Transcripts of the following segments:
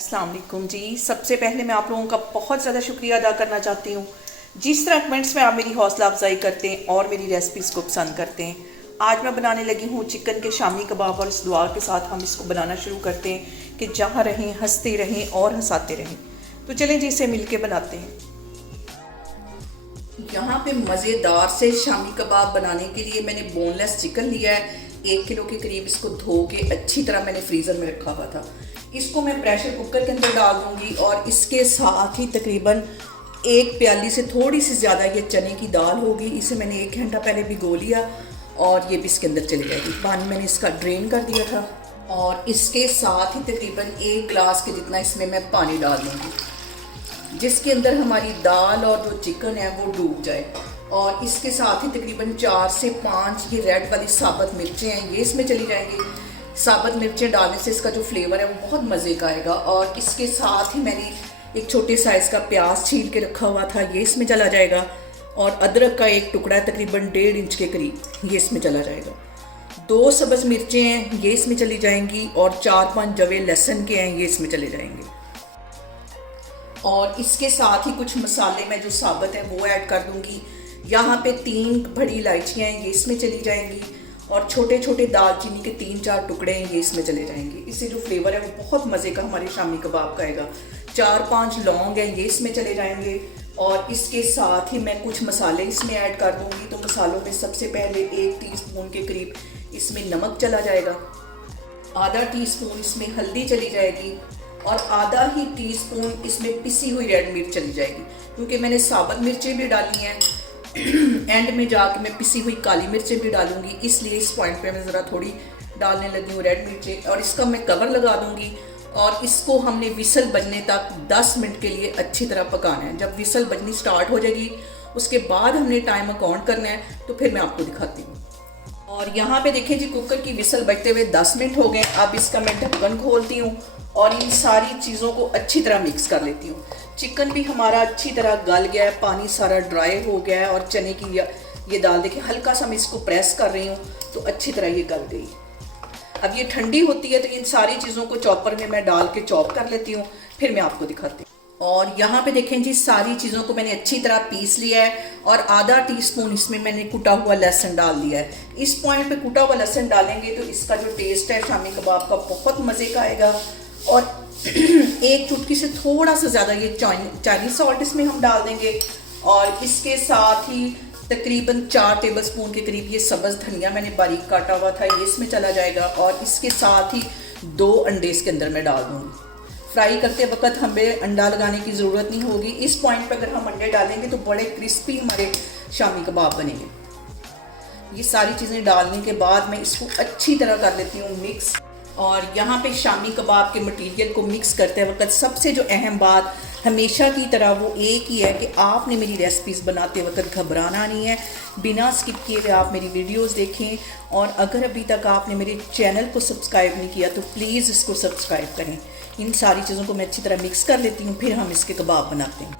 अस्सलाम वालेकुम जी। सबसे पहले मैं आप लोगों का बहुत ज़्यादा शुक्रिया अदा करना चाहती हूँ जिस तरह कमेंट्स में आप मेरी हौसला अफजाई करते हैं और मेरी रेसिपीज़ को पसंद करते हैं। आज मैं बनाने लगी हूँ चिकन के शामी कबाब और इस दुआ के साथ हम इसको बनाना शुरू करते हैं कि जहाँ रहें हंसते रहें और हंसाते रहें। तो चलें जी इसे मिल के बनाते हैं। यहाँ पे मज़ेदार से शामी कबाब बनाने के लिए मैंने बोनलेस चिकन लिया है। 1 किलो के करीब इसको धो के अच्छी तरह मैंने फ्रीज़र में रखा हुआ था। इसको मैं प्रेशर कुकर के अंदर डाल दूंगी और इसके साथ ही तकरीबन 1 प्याली से थोड़ी सी ज़्यादा ये चने की दाल होगी। इसे मैंने 1 घंटा पहले भिगो लिया और ये भी इसके अंदर चली जाएगी। पानी मैंने इसका ड्रेन कर दिया था और इसके साथ ही तकरीबन 1 गिलास के जितना इसमें मैं पानी डाल दूँगी जिसके अंदर हमारी दाल और जो चिकन है वो डूब जाए। और इसके साथ ही तकरीबन 4 से 5 ये रेड वाली साबुत मिर्चें हैं, ये इसमें चली जाएंगी। साबुत मिर्चें डालने से इसका जो फ्लेवर है वो बहुत मज़े का आएगा। और इसके साथ ही मैंने एक छोटे साइज़ का प्याज छील के रखा हुआ था, ये इसमें चला जाएगा। और अदरक का एक टुकड़ा तकरीबन 1.5 इंच के करीब, ये इसमें चला जाएगा। 2 सब्ज़ मिर्चें हैं, ये इसमें चली जाएंगी। और 4-5 जवे लहसुन के हैं, ये इसमें चले जाएंगे। और इसके साथ ही कुछ मसाले मैं जो साबुत है वो ऐड कर दूंगी। यहाँ पे 3 बड़ी इलायचियाँ हैं, ये इसमें चली जाएंगी। और छोटे छोटे दालचीनी के 3-4 टुकड़े हैं, ये इसमें चले जाएंगे। इससे जो फ्लेवर है वो बहुत मज़े का हमारे शामी कबाब का आएगा। 4-5 लौंग हैं, ये इसमें चले जाएंगे। और इसके साथ ही मैं कुछ मसाले इसमें ऐड कर दूंगी। तो मसालों में सबसे पहले 1 टीस्पून के करीब इसमें नमक चला जाएगा, आधा टीस्पून इसमें हल्दी चली जाएगी और आधा ही टीस्पून इसमें पिसी हुई रेड मिर्च चली जाएगी। क्योंकि मैंने साबुत मिर्चें भी डाली हैं, एंड में जाके मैं पिसी हुई काली मिर्चें भी डालूंगी, इसलिए इस पॉइंट पे मैं ज़रा थोड़ी डालने लगी हूँ रेड मिर्चें। और इसका मैं कवर लगा दूंगी और इसको हमने विसल बजने तक 10 मिनट के लिए अच्छी तरह पकाना है। जब विसल बजनी स्टार्ट हो जाएगी उसके बाद हमने टाइम अकाउंट करना है, तो फिर मैं आपको दिखाती हूँ। और यहाँ पे देखें जी कुकर की विसल बजते हुए 10 मिनट हो गए। अब इसका मैं ढक्कन खोलती हूँ और इन सारी चीज़ों को अच्छी तरह मिक्स कर लेती हूँ। चिकन भी हमारा अच्छी तरह गल गया है, पानी सारा ड्राई हो गया है। और चने की ये दाल देखिए हल्का सा मैं इसको प्रेस कर रही हूँ तो अच्छी तरह ये गल गई। अब ये ठंडी होती है तो इन सारी चीज़ों को चॉपर में मैं डाल के चॉप कर लेती हूँ, फिर मैं आपको दिखाती हूँ। और यहाँ पे देखें जी सारी चीज़ों को मैंने अच्छी तरह पीस लिया है और आधा टीस्पून इसमें मैंने कुटा हुआ लहसुन डाल दिया है। इस पॉइंट पे कुटा हुआ लहसुन डालेंगे तो इसका जो टेस्ट है शामी कबाब का बहुत मज़े का आएगा। और 1 चुटकी से थोड़ा सा ज़्यादा ये चाइनीज सॉल्ट इसमें हम डाल देंगे। और इसके साथ ही तकरीबन 4 टेबलस्पून के करीब ये सब्ज़ धनिया मैंने बारीक काटा हुआ था, ये इसमें चला जाएगा। और इसके साथ ही 2 अंडे इसके अंदर मैं डाल दूँगी। फ्राई करते वक्त हमें अंडा लगाने की ज़रूरत नहीं होगी। इस पॉइंट पर अगर हम अंडे डालेंगे तो बड़े क्रिस्पी हमारे शामी कबाब बनेंगे। ये सारी चीज़ें डालने के बाद मैं इसको अच्छी तरह कर लेती हूँ मिक्स। और यहाँ पे शामी कबाब के मटेरियल को मिक्स करते वक्त सबसे जो अहम बात हमेशा की तरह वो एक ही है कि आपने मेरी रेसिपीज़ बनाते वक्त घबराना नहीं है। बिना स्किप किए हुए आप मेरी वीडियोस देखें। और अगर अभी तक आपने मेरे चैनल को सब्सक्राइब नहीं किया तो प्लीज़ इसको सब्सक्राइब करें। इन सारी चीज़ों को मैं अच्छी तरह मिक्स कर लेती हूँ, फिर हम इसके कबाब बनाते हैं।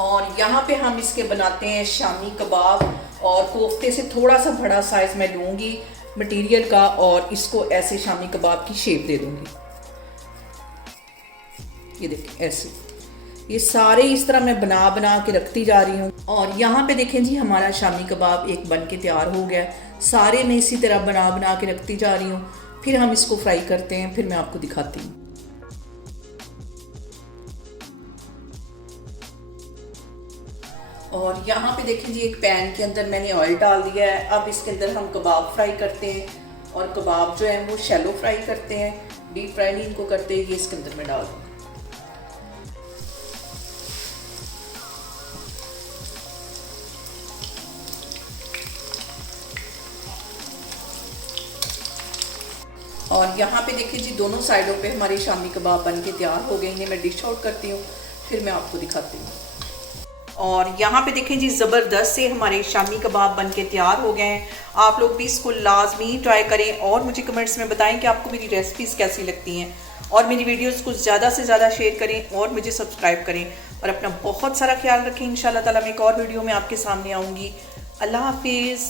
और यहाँ पे हम इसके बनाते हैं शामी कबाब। और कोफ्ते से थोड़ा सा बड़ा साइज़ मैं लूँगी मटेरियल का और इसको ऐसे शामी कबाब की शेप दे दूँगी। ये देखिए ऐसे ये सारे इस तरह मैं बना बना के रखती जा रही हूँ। और यहाँ पे देखें जी हमारा शामी कबाब एक बन के तैयार हो गया। सारे मैं इसी तरह बना बना के रखती जा रही हूँ, फिर हम इसको फ्राई करते हैं, फिर मैं आपको दिखाती हूँ। और यहाँ पे देखें जी एक पैन के अंदर मैंने ऑयल डाल दिया है। अब इसके अंदर हम कबाब फ्राई करते हैं। और कबाब जो है वो शैलो फ्राई करते हैं, डीप फ्राई नहीं इनको करते। ये इसके अंदर मैं डाल दूँगी। और यहाँ पे देखिए जी दोनों साइडों पे हमारे शामी कबाब बन के तैयार हो गए। इन्हें मैं डिश आउट करती हूँ, फिर मैं आपको दिखाती हूँ। और यहाँ पे देखें जी ज़बरदस्त से हमारे शामी कबाब बन के तैयार हो गए हैं। आप लोग भी इसको लाजमी ट्राई करें और मुझे कमेंट्स में बताएं कि आपको मेरी रेसिपीज़ कैसी लगती हैं। और मेरी वीडियोस को ज़्यादा से ज़्यादा शेयर करें और मुझे सब्सक्राइब करें। और अपना बहुत सारा ख्याल रखें। इंशाल्लाह ताला मैं एक और वीडियो में आपके सामने आऊँगी। अल्लाह हाफिज़।